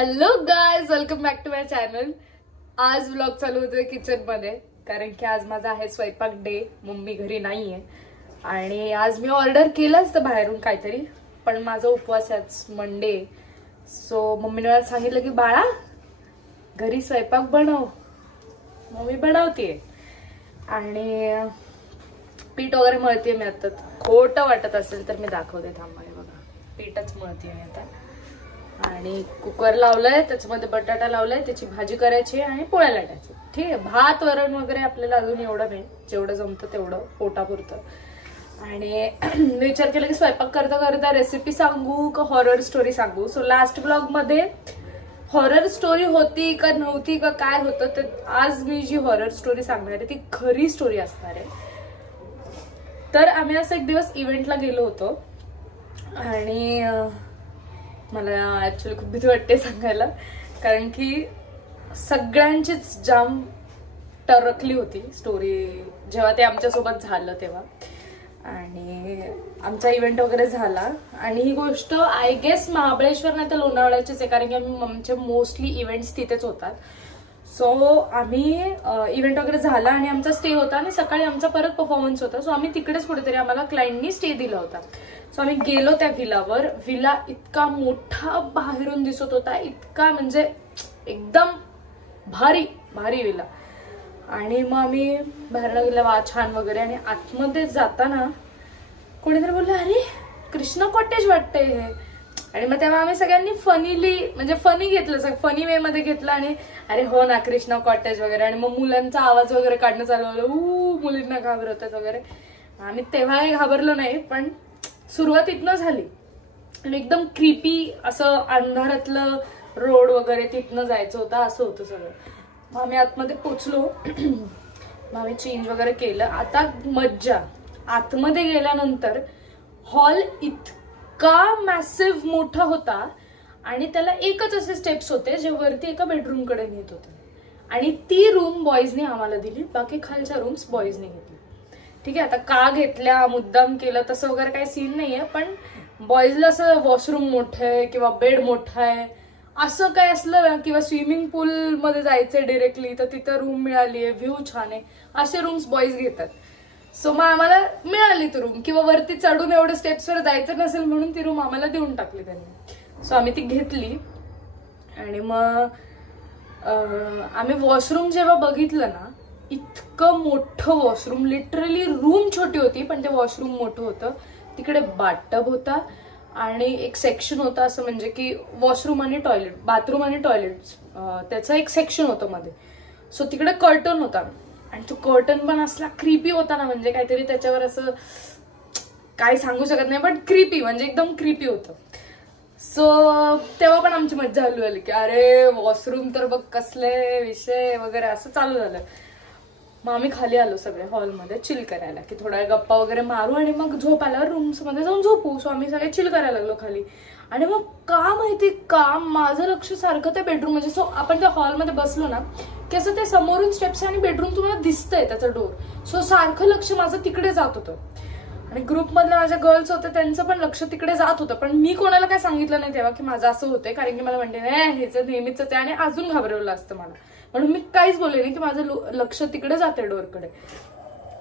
Hello guys, welcome back to my channel. आज vlog चालू होतोय किचन मध्ये, कारण की आज माझा आहे स्वयंपाक डे। मम्मी घरी नाहीये आणि आज मी ऑर्डर केलं असतं बाहेरून काहीतरी, पण माझा उपवास आहे, आज मंडे। सो मम्मीने मला सांगितलं की बाळा घरी स्वयंपाक बनव। मम्मी बनवते आणि पीठ वगैरे मळते मी आता। खोटं वाटत असेल तर मी दाखवते, थांबा। हे बघा, पीठच मळते मी आता आणि कुकर लावलाय, त्याच्यामध्ये बटाटा लावलाय, त्याची भाजी करायची आणि पोळ्या लाटायची। ठीक आहे, भात वरण वगैरे आपल्याला अजून एवढं नाही, जेवढं जमतं तेवढं पोटापुरतं। आणि मी विचार केला की स्वयंपाक करता करता रेसिपी सांगू का हॉरर स्टोरी सांगू। सो लास्ट ब्लॉग मध्ये हॉरर स्टोरी होती का नव्हती का काय होतं, तर आज मी जी हॉरर स्टोरी सांगणार आहे ती खरी स्टोरी असणार आहे। तर आम्ही असं एक दिवस इव्हेंटला गेलो होतो आणि मला ऍक्च्युअली खूप भीती वाटते सांगायला, कारण की सगळ्यांचीच जाम टरकली होती स्टोरी जेव्हा ते आमच्यासोबत झालं तेव्हा। आणि आमचा इव्हेंट वगैरे झाला आणि ही गोष्ट आय गेस महाबळेश्वर नाही तर लोणावळ्याचीच आहे, कारण की आमचे मोस्टली इव्हेंट्स तिथेच होतात। सो आम्ही इव्हेंट वगैरे झाला आणि आमचा स्टे होता आणि सकाळी आमचा परत परफॉर्मन्स होता। सो आम्ही तिकडेच कुठेतरी आम्हाला क्लायंटनी स्टे दिला होता। सो आम्ही गेलो त्या विलावर। विला इतका मोठा बाहेरून दिसत होता, इतका म्हणजे एकदम भारी भारी विला। आणि मग आम्ही बाहेरला गेला, वा छान वगैरे। आणि आतमध्ये जाताना कोणीतरी बोललं अरे कृष्णा कॉटेज वाटतंय हे। आणि मग तेव्हा आम्ही सगळ्यांनी फनीली म्हणजे फनी घेतलं, फनी वे मध्ये घेतलं आणि अरे हो ना कृष्णा कॉटेज वगैरे। आणि मग मुलांचा आवाज वगैरे काढणं चालू झालं, मुलींना घाबरवतात वगैरे। आम्ही तेव्हाही घाबरलो नाही, पण सुरुवात इथनं झाली आणि एकदम क्रीपी असं अंधारातलं रोड वगैरे, तिथनं जायचं होतं, असं होतं सगळं। मग आम्ही आतमध्ये पोचलो, मग आम्ही चेंज वगैरे केलं। आता मज्जा, आतमध्ये गेल्यानंतर हॉल इतका मॅसिव्ह मोठा होता आणि त्याला एकच असे स्टेप्स होते जे वरती एका बेडरूम कडे नेत होते। आणि ती रूम बॉईजने आम्हाला दिली, बाकी खालच्या रूम्स बॉईजने घेतली। ठीक आहे, आता का घेतल्या, मुद्दाम केलं तसं वगैरे काही सीन नाहीये, पण बॉईजला असं वॉशरूम मोठं आहे किंवा बेड मोठा आहे असं काय असलं किंवा स्विमिंग पूल मध्ये जायचंय डिरेक्टली तर तिथं रूम मिळाली आहे, व्ह्यू छान आहे, असे रूम्स बॉईज घेतात। सो मग आम्हाला मिळाली ती रूम, किंवा वरती चढून एवढे स्टेप्सवर जायचं नसेल म्हणून ती रूम आम्हाला देऊन टाकली त्यांनी। सो आम्ही ती घेतली आणि मग आम्ही वॉशरूम जेव्हा बघितलं ना, इतकं मोठं वॉशरूम, लिटरली रूम छोटी होती पण ते वॉशरूम मोठं होतं। तिकडे बाथटब होता आणि एक सेक्शन होता असं, म्हणजे की वॉशरूम आणि टॉयलेट, बाथरूम आणि टॉयलेट त्याचं एक सेक्शन होतं मध्ये। सो तिकडे कर्टन होता आणि तो कर्टन पण असला क्रीपी होता ना, म्हणजे काहीतरी त्याच्यावर असं काय सांगू शकत नाही, पण क्रीपी म्हणजे एकदम क्रीपी होतं। सो तेव्हा पण आमची मज्जा हलू आली की अरे वॉशरूम तर बघ कसले विषय वगैरे, असं चालू झालं। मग आम्ही खाली आलो सगळे हॉलमध्ये चिल करायला, की थोड्या गप्पा वगैरे मारू आणि मग झोप आल्यावर रूम्स मध्ये जाऊन झोपू। सो आम्ही सगळे चिल करायला लागलो खाली। आणि मग का माहिती का माझं लक्ष सारखं त्या बेडरूम म्हणजे, सो आपण त्या हॉलमध्ये बसलो ना की असं ते समोरून स्टेप्स आणि बेडरूम तुम्हाला दिसतंय त्याचं डोर। सो सारखं लक्ष माझं तिकडे जात होतं आणि ग्रुप मधल्या माझ्या गर्ल्स होत्या त्यांचं पण लक्ष तिकडे जात होतं, पण मी कोणाला काय सांगितलं नाही तेव्हा की माझं असं होतंय, कारण की मला म्हणते नाही हेच नेहमीच आहे आणि अजून घाबरवलं असतं मला, म्हणून मी काहीच बोलले नाही की माझं लक्ष तिकडे जाते डोरकडे।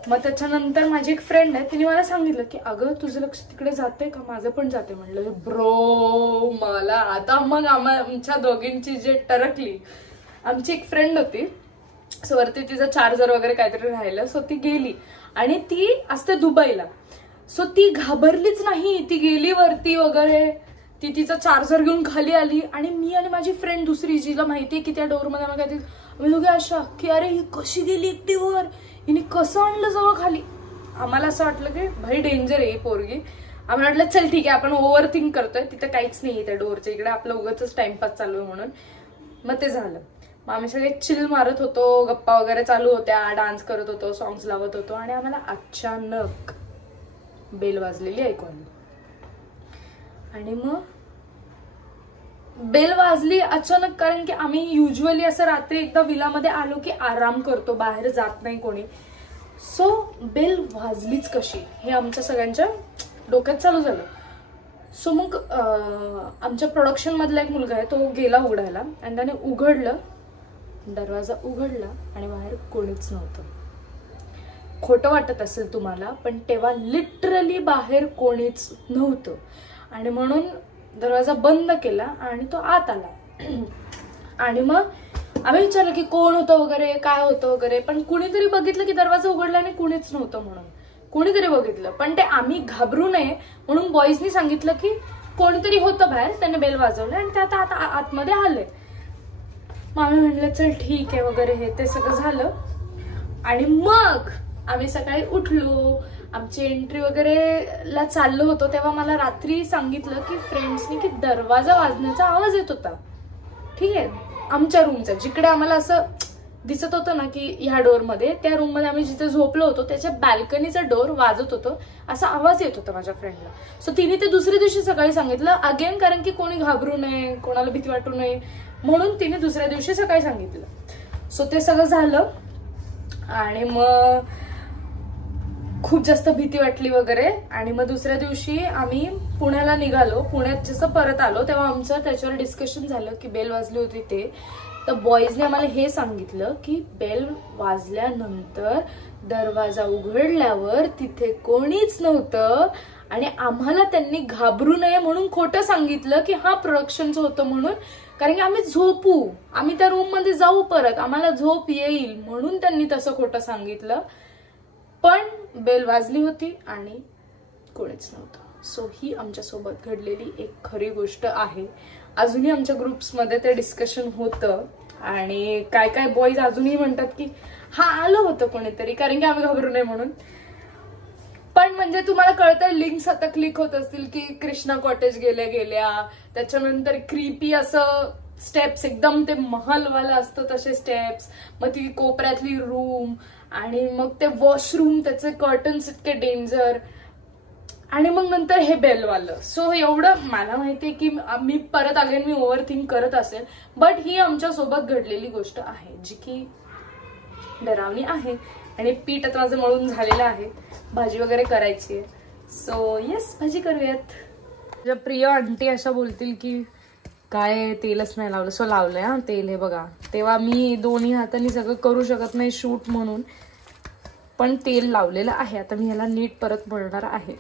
मग त्याच्यानंतर माझी एक फ्रेंड आहे, तिने मला सांगितलं की अगं तुझं लक्ष तिकडे जाते का, माझं पण जाते। म्हणलं ब्रो मला आता मग आमच्या दोघींची जे टरकली। आमची एक फ्रेंड होती, सो वरती तिचं चार्जर वगैरे काहीतरी राहिलं, सो ती गेली आणि ती असते दुबईला। सो ती घाबरलीच नाही, ती गेली वरती वगैरे, ती तिचा चार्जर घेऊन खाली आली आणि मी आणि माझी फ्रेंड दुसरी जिला माहितीये की त्या डोरमध्ये आम्ही दोघे अशा की अरे ही कशी गेली एकटीवर, हिने कसं आणलं जवळ खाली। आम्हाला असं वाटलं की भाई डेंजर आहे पोरगी। आम्हाला वाटलं चल ठीक आहे आपण ओव्हर थिंक करतोय, तिथं काहीच नाही त्या डोरच्या इकडे, आपलं उगाच टाइमपास चालू आहे म्हणून। मग ते झालं, मग आम्ही सगळे चिल मारत होतो, गप्पा वगैरे चालू होत्या, डान्स करत होतो, सॉंग्स लावत होतो आणि आम्हाला अचानक बेल वाजलेली ऐकू आली। आणि मग बेल वाजली अचानक, कारण की आम्ही युजली असं रात्री एकदा विलामध्ये आलो की आराम करतो, बाहेर जात नाही कोणी। सो बेल वाजलीच कशी हे आमच्या सगळ्यांच्या डोक्यात चालू झालं। सो मग आमच्या प्रोडक्शन मधला एक मुलगा आहे, तो गेला उघडायला आणि त्याने उघडलं, दरवाजा उघडला आणि बाहेर कोणीच नव्हतं. खोटं वाटत असेल तुम्हाला, पण तेव्हा लिटरली बाहेर कोणीच नव्हतं. आणि म्हणून दरवाजा बंद केला आणि तो आत आला. आणि मग आम्ही विचारलं की कोण होतं वगैरे, काय होतं वगैरे, पण कुणीतरी बघितलं की दरवाजा उघडला आणि कुणीच नव्हतं. म्हणून कुणीतरी बघितलं, पण ते आम्ही घाबरू नये म्हणून बॉईजनी सांगितलं की कोणीतरी होतं बाहेर, त्याने बेल वाजवलं आणि ते आता आतमध्ये आले. मग आम्ही म्हणलं चल ठीक आहे वगैरे, हे ते सगळं झालं. आणि मग आम्ही सकाळी उठलो, आमची एंट्री वगैरे ला चाललो होतो, तेव्हा मला रात्री सांगितलं की फ्रेंड्सनी की दरवाजा वाजण्याचा आवाज येत होता. ठीक आहे, आमच्या रूमचा, जिकडे आम्हाला असं दिसत होतं ना की ह्या डोअरमध्ये, त्या रूम मध्ये आम्ही जिथे झोपलो होतो त्याच्या बॅल्कनीचा डोअर वाजत होतो, असा आवाज येत होता माझ्या फ्रेंडला. सो तिने ते दुसऱ्या दिवशी सकाळी सांगितलं अगेन, कारण की कोणी घाबरू नये, कोणाला भीती वाटू नये म्हणून तिने दुसऱ्या दिवशी सकाळी सांगितलं. सो ते सगळं झालं आणि मग खूप जास्त भीती वाटली वगैरे. आणि मग दुसऱ्या दिवशी आम्ही पुण्याला निघालो. पुण्यात जसं परत आलो तेव्हा आमचं त्याच्यावर डिस्कशन झालं की बेल वाजली होती ते. तर बॉईजने आम्हाला हे सांगितलं की बेल वाजल्यानंतर दरवाजा उघडल्यावर तिथे कोणीच नव्हतं आणि आम्हाला त्यांनी घाबरू नये म्हणून खोटं सांगितलं की हा प्रोडक्शनचं होतं म्हणून, कारण की आम्ही झोपू, आम्ही त्या रूम मध्ये जाऊ परत, आम्हाला झोप येईल म्हणून त्यांनी तसं खोटं सांगितलं. पण बेल वाजली होती आणि कोणीच नव्हतं. सो ही आमच्यासोबत घडलेली एक खरी गोष्ट आहे. अजूनही आमच्या ग्रुप्समध्ये ते डिस्कशन होतं आणि काय काय बॉईज अजूनही म्हणतात की हा आलं होतं कोणीतरी, कारण की आम्ही घाबरू नये म्हणून. पण म्हणजे तुम्हाला कळतंय, लिंक्स आता क्लिक होत असतील की कृष्णा कॉटेज गेल्या, त्याच्यानंतर क्रीपी असं स्टेप्स, एकदम ते महलवाला असतं तसे स्टेप्स, मग ती कोपऱ्यातली रूम आणि मग ते वॉशरूम, त्याचे कर्टन्स इतके डेंजर, आणि मग नंतर हे बेलवालं. सो एवढं मला माहितीये की मी परत अगेन मी ओव्हर थिंक करत असेल, बट ही आमच्या सोबत घडलेली गोष्ट आहे जी की डरावणी आहे. आणि पीठ आता माझं मळून झालेलं आहे, भाजी वगैरे करायची आहे. सो येस, भाजी करूयात. माझ्या प्रिय आंटी अशा बोलतील की काय तेलच नाही लावलं. सो लावलंय हा तेल, हे बघा. तेव्हा मी दोन्ही हातांनी सगळं करू शकत नाही शूट म्हणून, पण तेल लावलेलं आहे. आता मी ह्याला नीट परत मळणार आहे.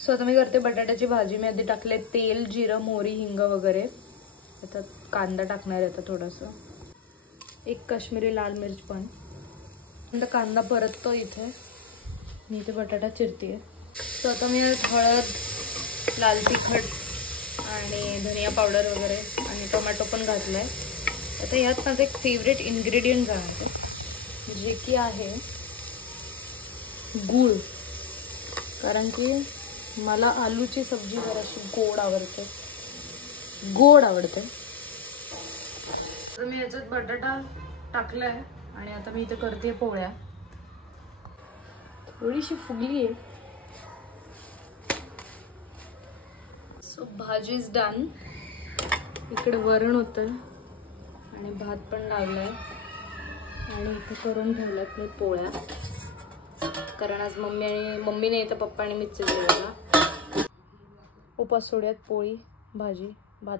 सो आता मी करते बटाट्याची भाजी. मी आधी टाकले तेल, जिरं, मोहरी, हिंग वगैरे. आता कांदा टाकणार आहे, आता थोडासा, एक काश्मीरी लाल मिर्च पण. आता कांदा परततो इथे, मी इथे बटाटा चिरते. सो आता मी हळद, लाल तिखट आणि धनिया पावडर वगैरे आणि टोमॅटो पण घातलाय. आता ह्यात माझं एक फेवरेट इन्ग्रेडियंट आहे जे की आहे गूळ, कारण की मला आलूची सब्जी जराशी गोड आवडते, गोड आवडते. तर मी याच्यात बटाटा टाकलाय आणि आता मी इथे करते पोळ्या. थोडीशी फुगली आहे. सो भाजी इज डन. इकडे वरण होतं आणि भात पण लावलाय आणि इथे करून ठेवल्यात मी पोळ्या, कारण आज मम्मीने येतं, पप्पा आणि मीच जेवायला. उपास सोड्यात पोळी, भाजी, भात.